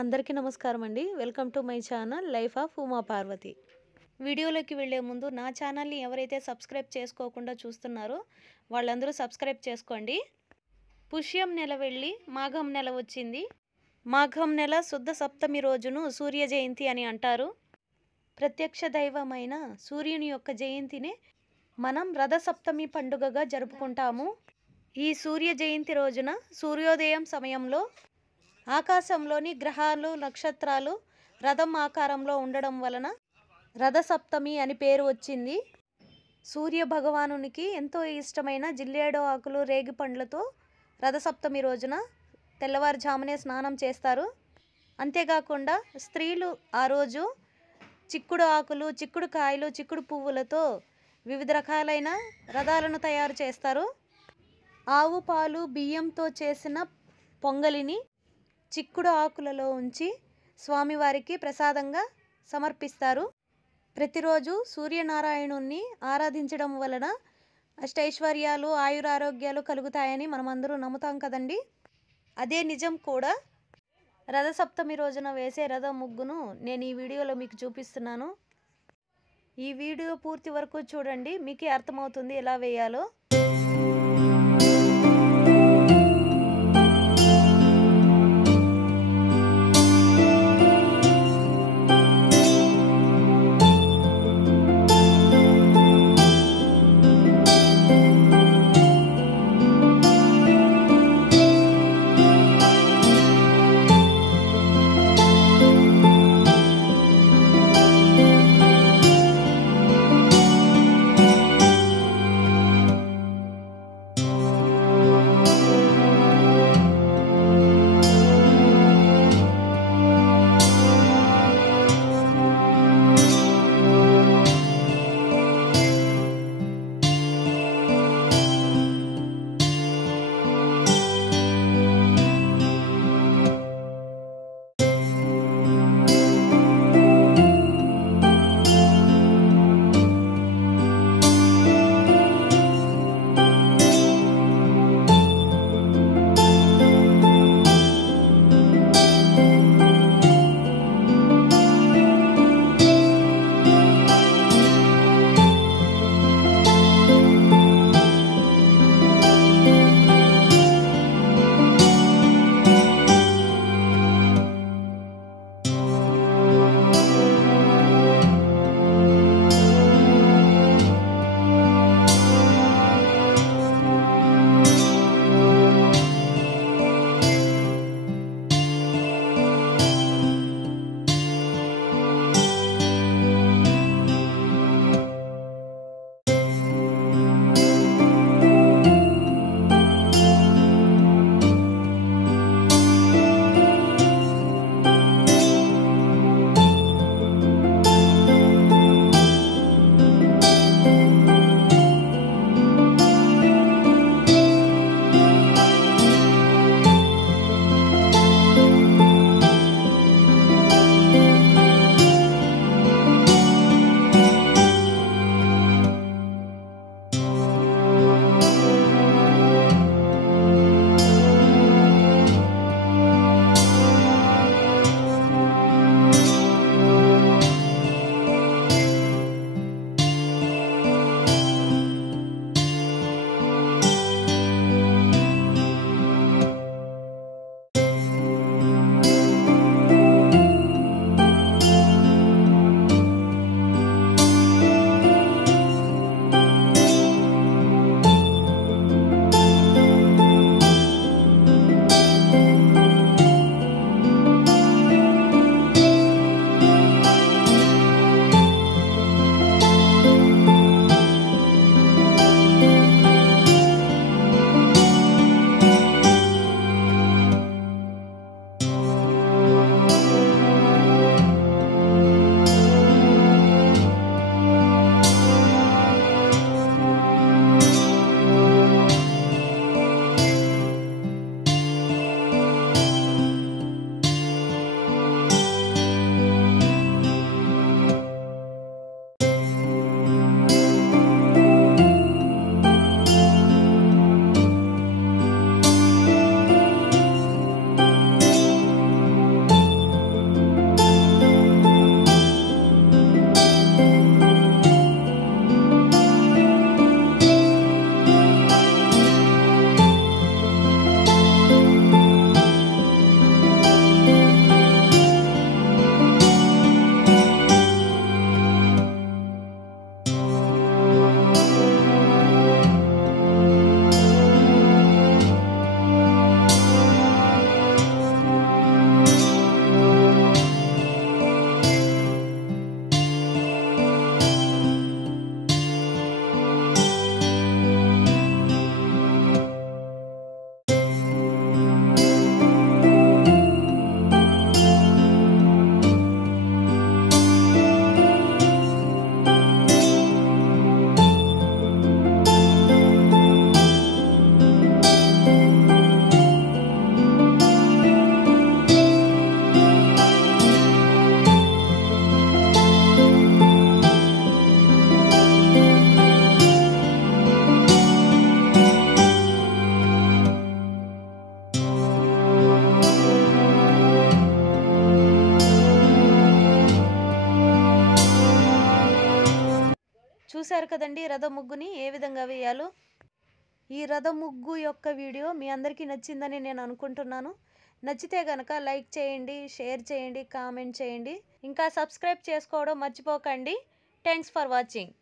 అందరికీ నమస్కారం అండి. Welcome to my channel life of Uma Parvathi. వీడియోలోకి వెళ్ళే ముందు నా ఛానల్ని ఎవరైతే సబ్స్క్రైబ్ చేసుకోకుండా చూస్తున్నారో వాళ్ళందరూ సబ్స్క్రైబ్ చేసుకోండి. పుష్యం నెల వెళ్ళి మాఘం నెల వచ్చింది. మాఘం నెల శుద్ధ సప్తమి రోజును సూర్య జయంతి అని అంటారు. ప్రత్యక్ష దైవమైన సూర్యుని యొక్క జయంతినే మనం రథసప్తమి పండుగగా జరుపుకుంటాము. ఈ సూర్య జయంతి రోజున సూర్యోదయం సమయంలో ఆకాశంలోని గ్రహాలు నక్షత్రాలు రథం ఆకారంలో ఉండడం వలన రథసప్తమి అని పేరు వచ్చింది. సూర్య భగవానునికి ఎంతో ఇష్టమైన జిల్లేడు ఆకులు రేగి పండ్లతో రథసప్తమి రోజున తెల్లవారుజామునే స్నానం చేస్తారు. అంతేకాకుండా స్త్రీలు ఆ రోజు చిక్కుడు ఆకులు, చిక్కుడు కాయలు, చిక్కుడు పువ్వులతో వివిధ రకాలైన రథాలను తయారు చేస్తారు. ఆవు పాలు బియ్యంతో చేసిన పొంగలిని చిక్కుడు ఆకులలో ఉంచి స్వామివారికి ప్రసాదంగా సమర్పిస్తారు. ప్రతిరోజు సూర్యనారాయణుణ్ణి ఆరాధించడం వలన అష్టైశ్వర్యాలు, ఆయురారోగ్యాలు కలుగుతాయని మనమందరూ నమ్ముతాం కదండి. అదే నిజం కూడా. రథసప్తమి రోజున వేసే రథ ముగ్గును నేను ఈ వీడియోలో మీకు చూపిస్తున్నాను. ఈ వీడియో పూర్తి వరకు చూడండి, మీకే అర్థమవుతుంది ఎలా వేయాలో. చూశారు కదండి రథం ముగ్గుని ఏ విధంగా వేయాలో. ఈ రథం ముగ్గు యొక్క వీడియో మీ అందరికీ నచ్చిందని నేను అనుకుంటున్నాను. నచ్చితే గనక లైక్ చేయండి, షేర్ చేయండి, కామెంట్ చేయండి. ఇంకా సబ్స్క్రైబ్ చేసుకోవడం మర్చిపోకండి. Thanks for watching.